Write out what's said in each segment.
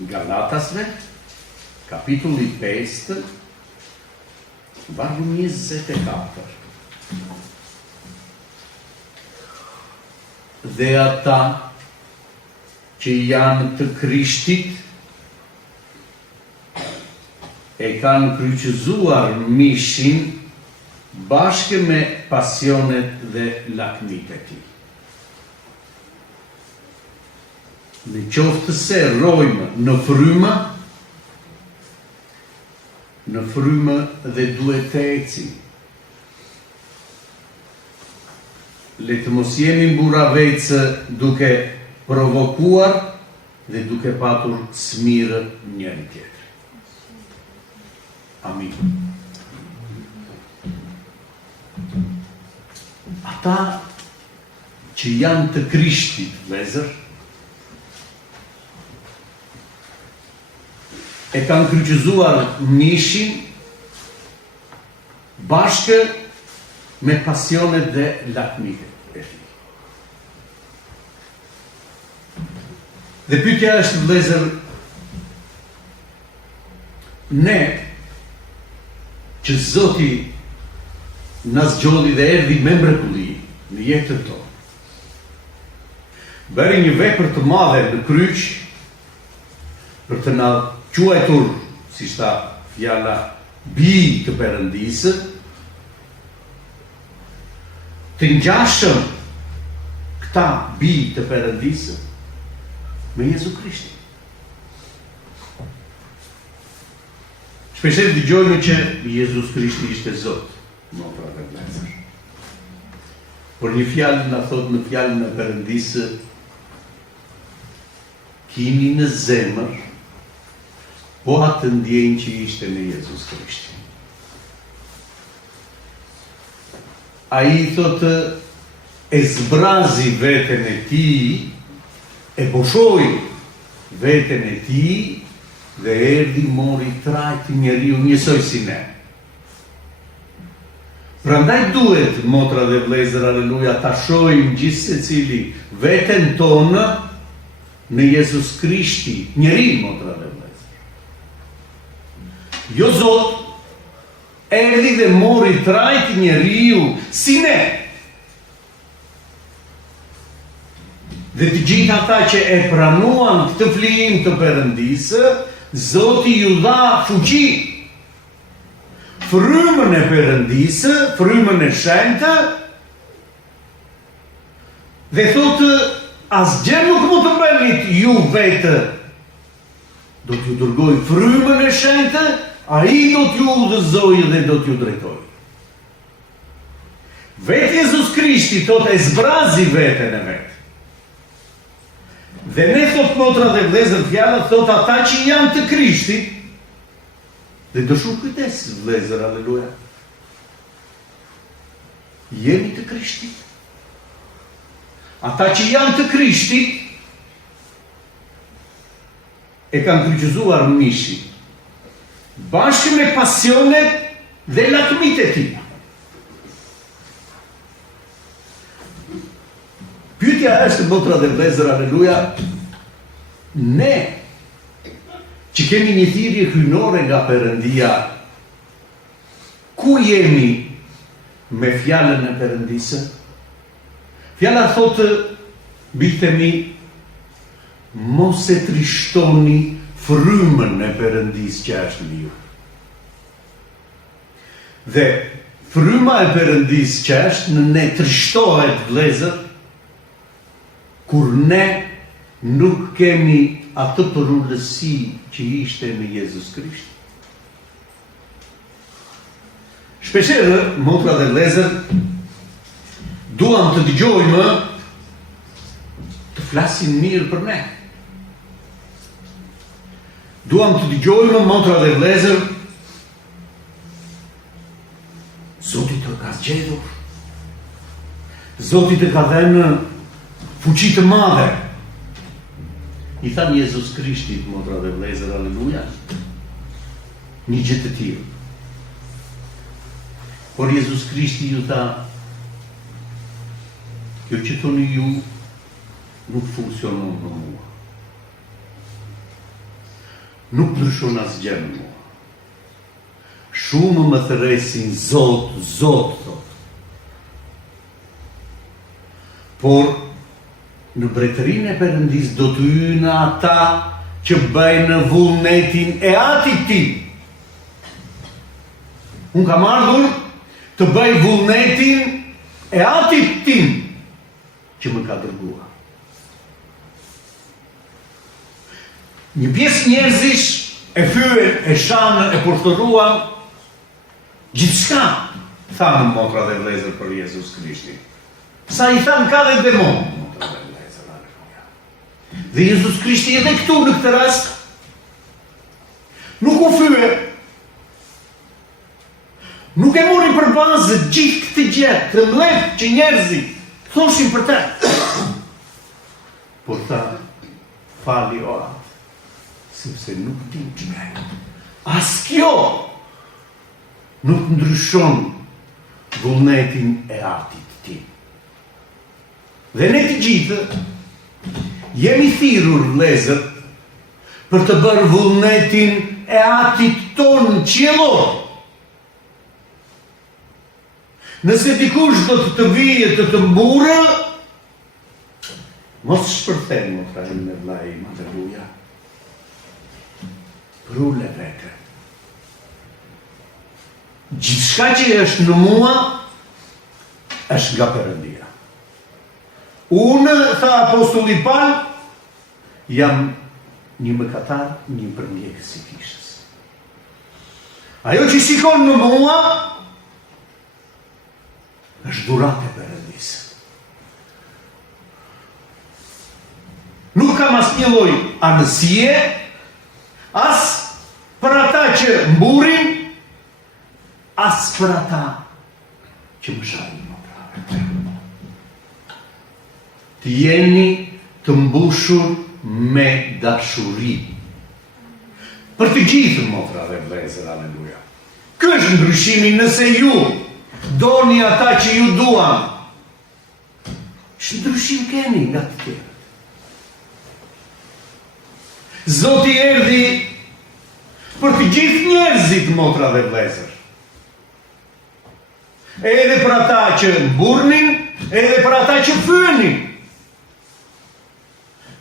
Galatasve, kapitulli 5, vargu 24. Dhe ata që janë të Krishtit e kanë kryqëzuar mishin bashkë me pasionet dhe lakmit e tij. Në qoftë se rojmë në frymë dhe duhet të ecim. Le të mos jemi mburavecë duke provokuar dhe duke patur smirë njëri tjetrin. Amin. Ata që janë të Krishtit, vëllezër, e kanë kryqëzuar mishin bashkë me pasionet dhe lakmitet e tij. Dhe pyetja është, vëllezër, ne që Zoti na zgjodhi dhe erdhi me mrekulli në jetën tonë, bëri një vepër të madhe në kryq për të na quajtur, si shta fjala, bij të Perëndisë, të ngjashëm këta bij të Perëndisë me Jezu Krishtin. Shpeshherë dëgjojmë që Jezus Krishti ishte Zot, motra dhe vëllezër. Por një fjalë na thot në fjalën e Perëndisë, kini në zemër po atë ndjenjë që ishte me Jezus Krishtin. Ai thotë, e zbrazi veten e tij, e boshoi veten e tij dhe erdhi mori trajti njeriu njësoj si ne. Prandaj duhet, motra dhe vëllezër, aleluja, ta shohim gjithsecili veten tonë në Jezus Krishti, njeri, motra dhe vëllezër. Jo Zot, erdhi dhe mori trajt njeriu si ne. Dhe të gjithë ata që e pranuan këtë flijim të Perëndisë, Zoti ju dha fuqi. Frymën e Perëndisë, frymën e shenjtë, dhe thotë, asgjë nuk mund të bëni ju vetë. Do t'ju dërgoj frymën e shenjtë, ai do t'ju udhëzojë dhe do t'ju drejtojë. Vetë Jezus Krishti thotë, e zbrazi veten e vet. Dhe ne, thot motra dhe vëllezër, fjala thot ata që janë të Krishtit, dhe do shumë kujdes, vëllezër, aleluja. Jemi të Krishtit. Ata që janë të Krishtit e kanë kryqëzuar mishin bashkë me pasionet dhe lakmit e tij. Pyetja është, motra dhe vëllezër, aleluja, ne që kemi një thirrje hyjnore nga Perëndia, ku jemi me fjalën e Perëndisë? Fjala thotë, biktemi, mos e trishtoni frymën e Perëndisë që është në ju. Dhe fryma e Perëndisë që është në ne trishtohet, vëllezër, kur ne nuk kemi atë përullësi që ishte me Jezus Krisht. Shpeshherë, motra dhe vëllezër, duam të dëgjojmë të flasin mirë për ne. Duam të dëgjojmë, motra dhe vëllezër, Zoti të ka zgjedhur. Zoti të ka dhënë fuqi të madhe. I than Jezus Krishtit, motra dhe vëllezër, aleluja, një gjë të tillë. Por Jezus Krishti ju tha, kjo që thoni ju nuk funksionon për mua. nuk ndryshon asgjë në mua. Shumë më thërresin Zot, Zot, thot. Por në mbretërinë e Perëndis do të hyjnë ata që bëjnë vullnetin e Atit tim. Unë kam ardhur të bëj vullnetin e Atit tim që më ka dërguar. Një pjesë njerëzish e fyen, e shanë, e poshtëruan, gjithçka thanë motra dhe vëllezër për Jezus Krishtin. Sa i thanë ka dhe demon, motra dhe vëllezër, aleluja. Dhe Jezus Krishti edhe këtu në këtë rast nuk u fye. Nuk e mori për bazë gjithë këtë gjë, të mbledh që njerëzit thoshin për te. Por tha, fali o atë, sepse nuk din që me. As kjo nuk ndryshon vullnetin e Atit tim. Dhe ne të gjithë jemi thirrur vëllezër për të bërë vullnetin e Atit tonë qiellor. Nëse dikush do të vijë të mburë, mos shpërthen, motra ime vllai im, aleluja. Prule vete. Gjithçka që është në mua, është nga Perëndia. Unë, tha apostulli Paul, jam një mëkatar, një përmjekës i kishës. Ajo që shikon në mua, është dhuratë e Perëndis. Nuk kam asnjë lloj anësie, as për ata që mburin, as për ata që më shajnë. Të jeni të mbushur me dashuri. Për të gjithë, motra dhe vëllezër, aleluja. Ky është ndryshimi. Nëse ju doni ata që ju duan, që ndryshim keni nga të tjerët. Zoti erdhi për të gjithë njerëzit, motra dhe vëllezër. Edhe për ata që mburnin, edhe për ata që fyenin.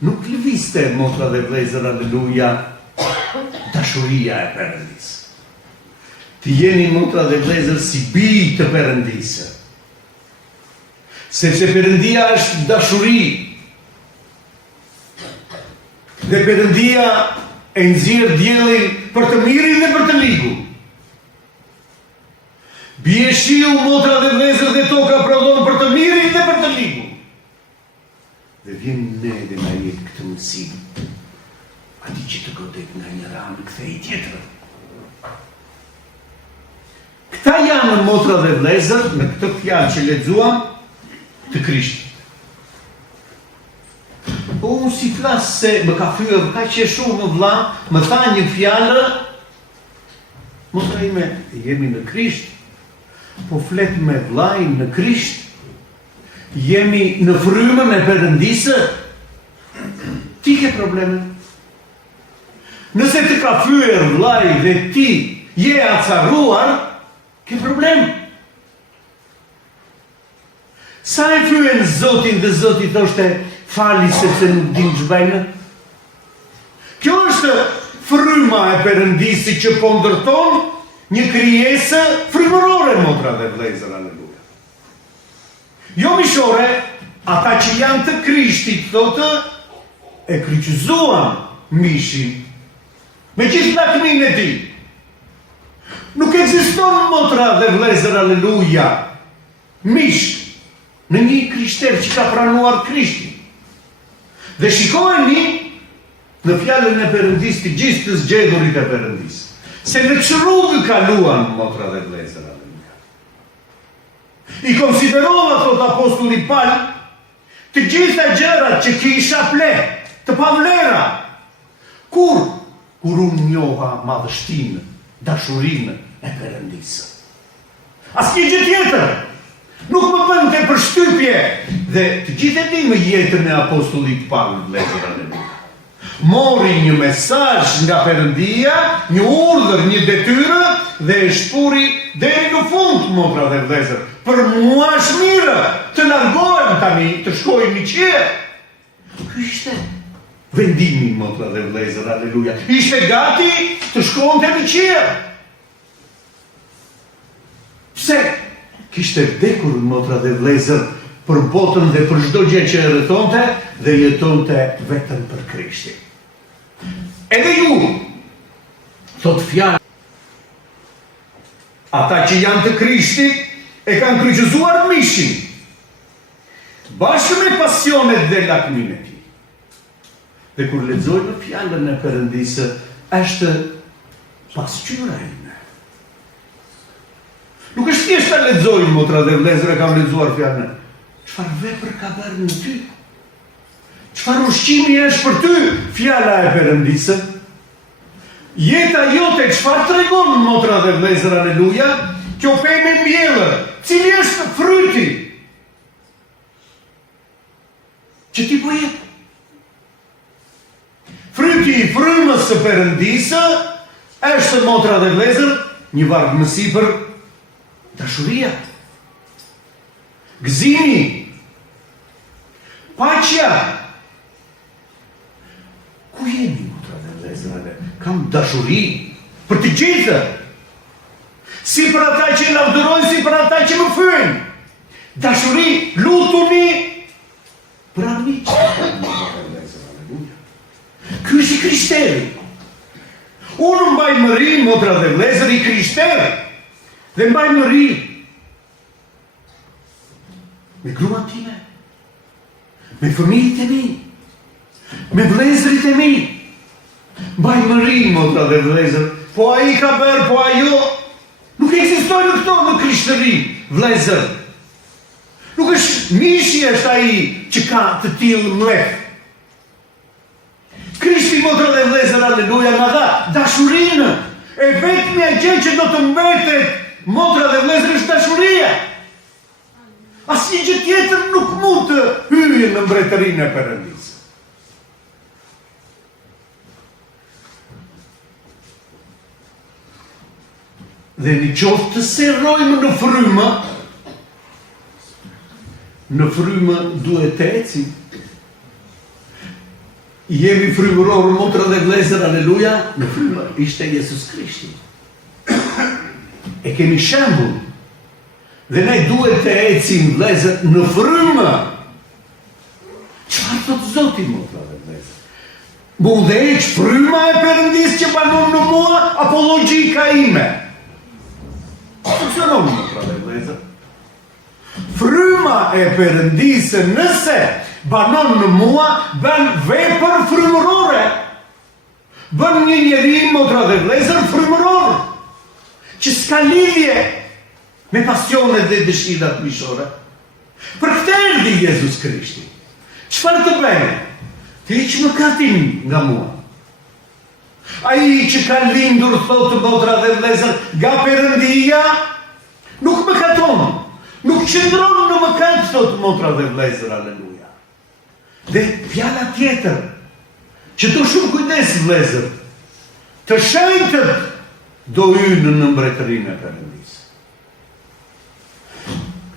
Nuk lëvizte, motra dhe vëllezër, aleluja, dashuria e Perëndis. Të jeni, motra dhe vëllezër, si bij të Perëndisë. Sepse Perëndia është dashuri. Dhe Perëndia e nxjerr diellin për të mirin dhe për të ligun. Bie shiu, motra dhe vëllezër, dhe toka prodhon për të mirin dhe për të ligun. Dhe vjen ne dhe na jep këtë mësim. Ati që të godet nga një ramë, kthej tjetër. Këta janë, motra dhe vëllezër, në këtë fjalë që lexuam, të Krishtit. Po unë si flas se më ka fyer kaq e shumë vëlla, më tha një fjalë, motra ime, jemi në Krisht, po flet me vllain në Krisht, jemi në frymën e Perëndisë, ti ke probleme. Nëse të ka fyer vllai dhe ti je acaruar, ke problem. Sa e fyen Zotin dhe Zoti thoshte, fali sepse nuk din ç'bëjnë. Kjo është fryma e Perëndisë që po ndërton një krijesë frymërore, motra dhe vëllezër, aleluja. Jo mishore, ata që janë të Krishtit, thotë, e kryqëzuan mishin me gjithë lakmin e tij. Nuk ekziston, motra dhe vëllezër, aleluja, mish në një krishter që ka pranuar Krishtin. Dhe shikojeni në fjalën e Perëndis të gjithë të zgjedhurit e Perëndis, se në që rrugë kaluan, motra dhe vëllezër, aleluja. I konsiderova, thot apostulli Paul, të gjitha gjërat që kisha ple, të pavlera. Kur unë njoha madhështinë, dashurinë e Perëndisë. Asnjë gjë tjetër nuk më bënte përshtypje. Dhe të gjithë e dimë jetën e apostullit Paul, vëllezër, aleluja. mori një mesazh nga Perëndia, një urdhër, një detyrë dhe e shpuri deri në fund, motra dhe vëllezër. Për mua është mirë të largohem tani, të shkoj në qiell. Ky ishte vendimi, motra dhe vëllezër, aleluja. Ishte gati të shkonte në qiell. Pse? Kishte vdekur, motra dhe vëllezër, për botën dhe për çdo gjë që e rrethonte dhe jetonte vetëm për Krishtin. Edhe ju, thot fjalë, ata që janë të Krishtit e kanë kryqëzuar mishin, bashkë me pasionet dhe lakminë e tij. Dhe kur lexojmë fjalën e Perëndisë, është pasqyra ime. Nuk është thjesht ta lexojmë, motra dhe vëllezër, e kam lexuar fjalën. Çfarë vepër ka bërë në ty? Çfarë ushqimi është për ty fjala e Perëndisë? Jeta jote çfarë tregon, motra dhe vëllezër, aleluja? Kjo pemë mbjellë, cili është fryti që ti po jep? Fryti i frymës së Perëndisë është, motra dhe vëllezër, një vargësi për dashuria, gëzimi, paqja. Ku jemi, motra dhe vëllezër? Kam dashuri për të gjithë. Si për ata që lavdërojnë, si për ata që më fyejnë. Dashuri, lutuni për armiqtë. Ky është i Krishteri. Unë mbaj mëri, motra dhe vëllezër, i Krishteri. Dhe mbaj mëri me gruan time, me fëmijët e mi, me vëllezërit e mi. Mbaj mëri, motra dhe vëllezër, po ai ka bërë, po ajo. Nuk ekzistojnë këto në krishtëri, vëllezër. Nuk është mishi është ai që ka të tillë mlef. Krishti, motra dhe vëllezër, aleluja, na dha dashurinë. E vetmja gjë që do të mbetet, motra dhe vëllezër, është dashuria. Asnjë gjë tjetër nuk mund të hyjë në mbretërinë e Perëndisë. Dhe në qoftë të serrojmë në frymë duhet të ecim. Jemi frymëror, motra dhe vëllezër, aleluja, në frymë ishte Jezus Krishti. E kemi shembull. Dhe ne duhet të ecim, vëllezër, në frymë. Çfarë thot Zoti, motra dhe vëllezër? Më udhëheq fryma e Perëndisë që banon në mua, apo logjika ime? Funksionon, motra dhe vëllezër. Fryma e Perëndisë, nëse banon në mua, bën vepër frymërore. Bën një njeri, motra dhe vëllezër, frymëror, që s'ka lidhje me pasionet dhe dëshirat mishore. Për këtë erdhi Jezus Krishti. Çfarë të bëjë? Të heq mëkatin nga mua. Ai që ka lindur, thotë, motra dhe vëllezër, nga Perëndia, nuk mëkaton, nuk qëndron në mëkat, thotë, motra dhe vëllezër, aleluja. Dhe fjala tjetër, që do shumë kujdes, vëllezër, të shenjtët do hyjnë në mbretërinë e Perëndisë.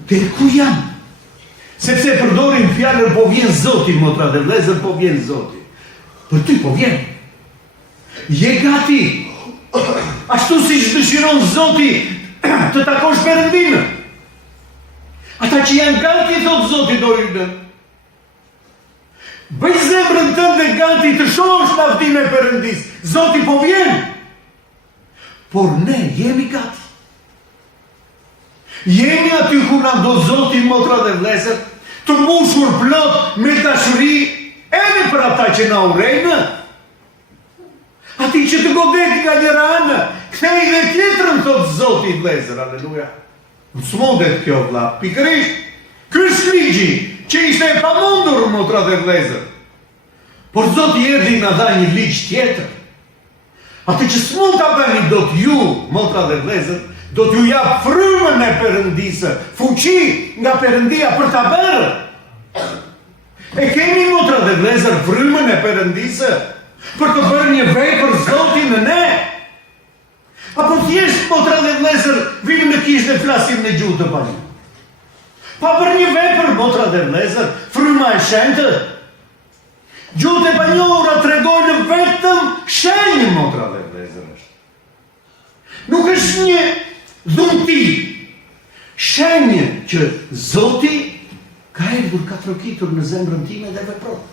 Dhe ku jam? Sepse përdorim fjalën po vjen Zoti, motra dhe vëllezër, po vjen Zoti. Për ty po vjen. Je gati, ashtu siç dëshiron Zoti të takosh Perëndinë. Ata që janë gati, thot Zoti, do hyjnë. Bëj zemrën tënde gati të shohësh lavdinë e Perëndisë. Zoti po vjen. Por ne jemi gati. Jemi aty ku na do Zoti, motra dhe vëllezër, të mbushur plot me dashuri edhe për ata që na urrejnë. Ati që të godet nga njëra anë, kthej dhe tjetrën, thot Zoti, vëllezër, aleluja. S'mundet kjo, vëlla, pikërisht. Ky është ligji që ishte e pamundur, motra dhe vëllezër. Por Zoti erdhi na dha një ligj tjetër. Atë që s'mund ta bëni dot ju, motra dhe vëllezër, do t'ju jap frymën e Perëndisë, fuqi nga Perëndia për ta bërë. E kemi, motra dhe vëllezër, frymën e Perëndisë. Për të bërë një vej për Zotin në ne? Apo thjesht, motra dhe vlezër, vim në kishë dhe flasim në gjuhë të banjë? Pa për një vej për motra dhe vlezër, fryma e shenjtë? Gjuhët e banjora tregojnë vetëm shenjë, motra dhe vlezër është. Nuk është një dhunti, shenjë që Zoti ka erdhur ka trokitur në zemrën time dhe veprot.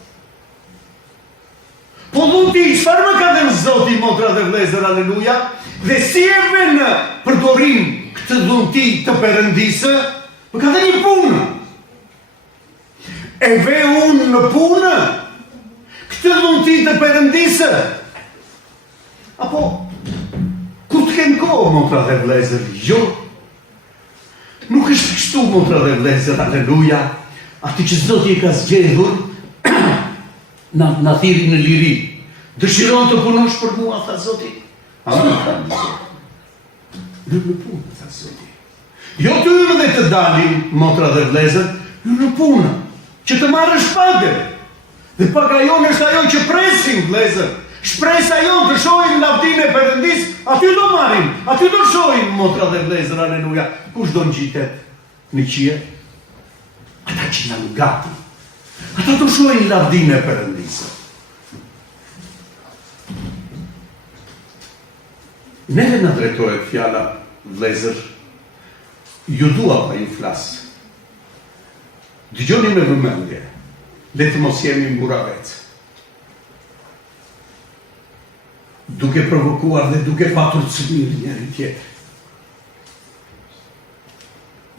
Po dhunti, çfarë më ka dhënë Zoti, motra dhe vlezër, aleluja, dhe si e vë në përdorim këtë dhunti të Perëndisë, më ka dhënë një punë. E ve unë në punë këtë dhunti të Perëndisë. Apo ku të kenë kohë, motra dhe vlezër? Jo. Nuk është kështu, motra dhe vlezër, aleluja. Ati që Zoti e ka zgjedhur, na thiri në liri. Dëshiron të punosh për mua, tha Zoti. Në punë, tha Zoti. Jo të hyrë dhe të dalin, motra dhe vlezër, hyrë në punë, që të marrësh pagë. Dhe paga jonë është ajo që presim, vlezër. Shpresa jonë të shohim lavdinë e Perëndisë, aty do marrim, aty do shohim, motra dhe vlezër, aleluja. Kush do ngjitet në qie? Ata që janë gati. Ata do shohin lavdinë e Perëndisë. Neve në drejtohet fjala, vlezër, ju dua pa ju flasë. Dëgjoni me vëmendje, le të mos jemi mburavec. Duke provokuar dhe duke patur të mirë njëri tjetër.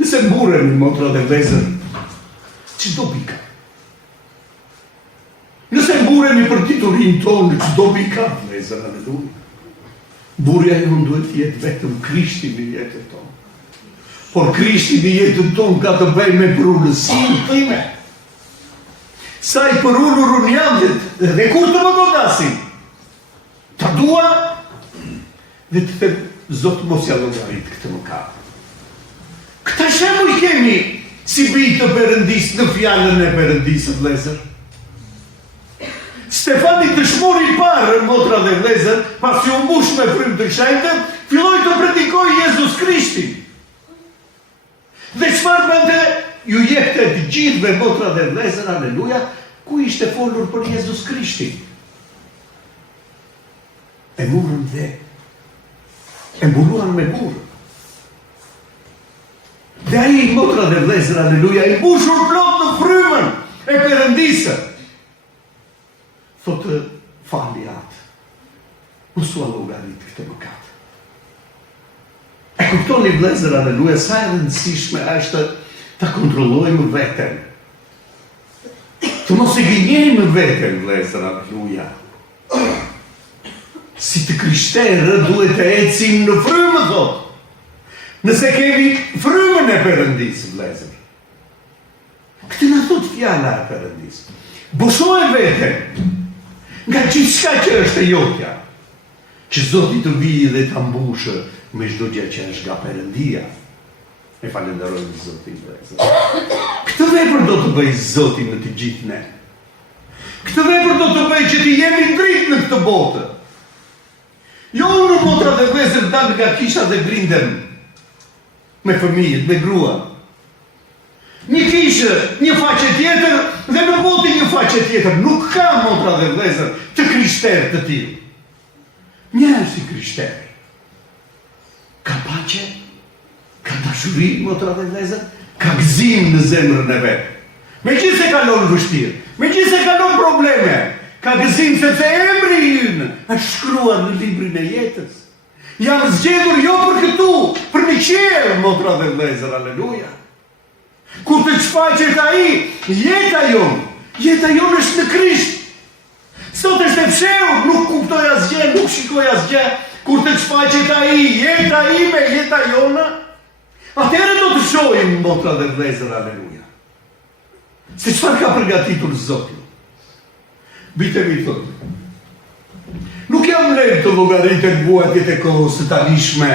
Nëse mburemi, motra dhe vlezër, që do bika? Nëse mburemi për titurin tonë, që do bika, vlezër, aleluja? Burja jonë duhet jetë vetëm Krishti në jetën tonë. Por Krishti në jetën tonë ka të bëjë me përullësinë time. Sa i përullur unë jam dhe kur të më godasin? Ta dua dhe të them, Zotë mos ja llogarit këtë mëkat. Këta shembuj kemi si bijtë të Perëndisë në fjalën e Perëndisë, vlezër. Stefani dëshmori i parë, motra dhe vlezër, pasi u mbush me frymë të shenjtë, filloi të predikojë Jezus Krishtin. Dhe çfarë bënte? Ju jepte të gjithëve, motra dhe vlezër, aleluja, ku ishte folur për Jezus Krishtin. E murën dhe e mbuluan me burë. Dhe ai, motra dhe vlezër, aleluja, i mbushur plot në frymën e Perëndisë. Thotë, fali atë, mos u llogarit këtë mëkat. E kuptoni, vlezër, aleluja, sa e rëndësishme është ta kontrollojmë veten. Të mos e gënjejmë veten, vlezër, aleluja. Si të krishterë duhet të ecim në frymë, thotë. Nëse kemi frymën e Perëndisë, vlezër. Këtë na thot fjala e Perëndisë. Boshoj veten nga gjithçka që është e jotja, që Zoti të vijë dhe ta mbushë me çdo gjë që është nga Perëndia. E falenderojmë Zotin, vlezër. Këtë vepër do të bëjë Zoti në të gjithë ne. Këtë vepër do të bëjë që të jemi dritë në këtë botë. Jo unë, motra dhe vlezër, dalë nga kisha dhe grindem me fëmijët, me grua. Një kishë, një faqe tjetër, dhe në botë një faqe tjetër. Nuk ka, motra dhe vlezër, të krishterë të tillë. Njerëz si krishterë. Ka paqe, ka dashuri, motra dhe vlezër, ka gëzim në zemrën e vet. Megjithëse kalon vështirë, megjithëse kalon probleme, ka gëzim sepse emri ynë është shkruar në librin e jetës. Jam zgjedhur jo për këtu, për në qiell, motra dhe vlezër, aleluja. Kur të shfaqet ai, jeta jonë është në Krisht. Sot është e fshehur, nuk kuptoj asgjë, nuk shikoj asgjë. Kur të shfaqet ai, jeta ime, jeta jonë, atëherë do të shohim, motra dhe vlezër, aleluja. Se çfarë ka përgatitur Zoti. Bite mi thotë, nuk jam lejtë të llogaritet vuajtjet e kohës së tanishme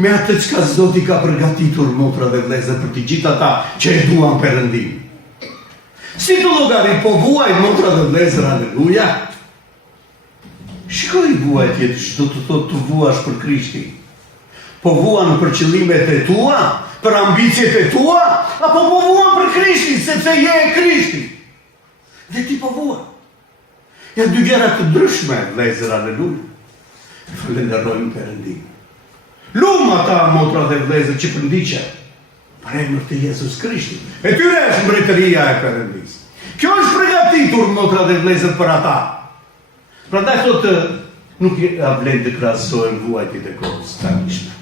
me atë çka Zoti ka përgatitur, motra dhe vlezër, për të gjithë ata që e duan Perëndimin. Si të llogarit po vuaj, motra dhe vlezër, aleluja? shkoj vuajtjet që do të thotë të vuash për Krishtin? Po vuan për qëllimet e tua, për ambicjet e tua, apo po vuan për Krishtin, sepse je e Krishti? Dhe ti po vuan. Janë dy gjëra të ndryshme, vëllezër, aleluja. Falenderojmë Perëndin. Lumë ata motra dhe vëllezër që përndiqen për emër të Jezus Krishtit. E tyre është mbretëria e Perëndis. Kjo është përgatitur motra dhe vëllezër për ata. Prandaj thotë nuk ja vlen të krahasohen vuajtjet e kohës tanishme.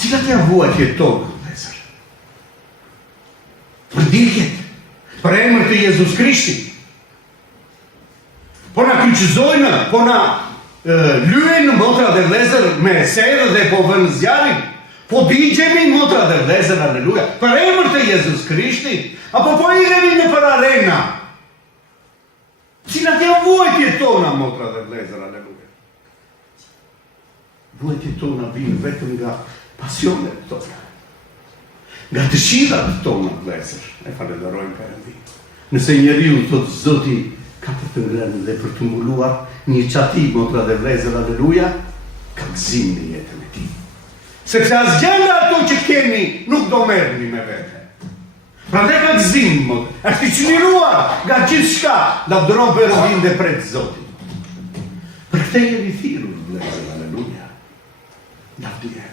Cilat janë vuajtjet tona, vëllezër? Përndikjet për emër të Jezus Krishtit. Po na kryqëzojnë, po na lyejnë motra dhe vëllezër me serë dhe po vënë zjarrin. Po digjemi motra dhe vëllezër, aleluja, për emër të Jezus Krishtit, apo po idhemi në për arena. Cilat janë vuajtjet tona, motra dhe vëllezër, aleluja. Vuajtjet tona vinë vetëm nga pasionet tona, nga dëshirat tona, vëllezër. E falenderojmë Perëndin. Nëse njeriu thotë Zoti ka për të ngrënë dhe për të mbuluar një qati, motra dhe vëllezër, aleluja, ka gëzim në jetën e tij. Sepse asgjë nga ato që kemi nuk do merrni me vete. Prandaj ka gëzim, motra. Është i çliruar nga gjithçka, lavdëron Perëndin dhe pret Zotin. Për këtë jeni thirrur, vëllezër, aleluja. Lavdëje.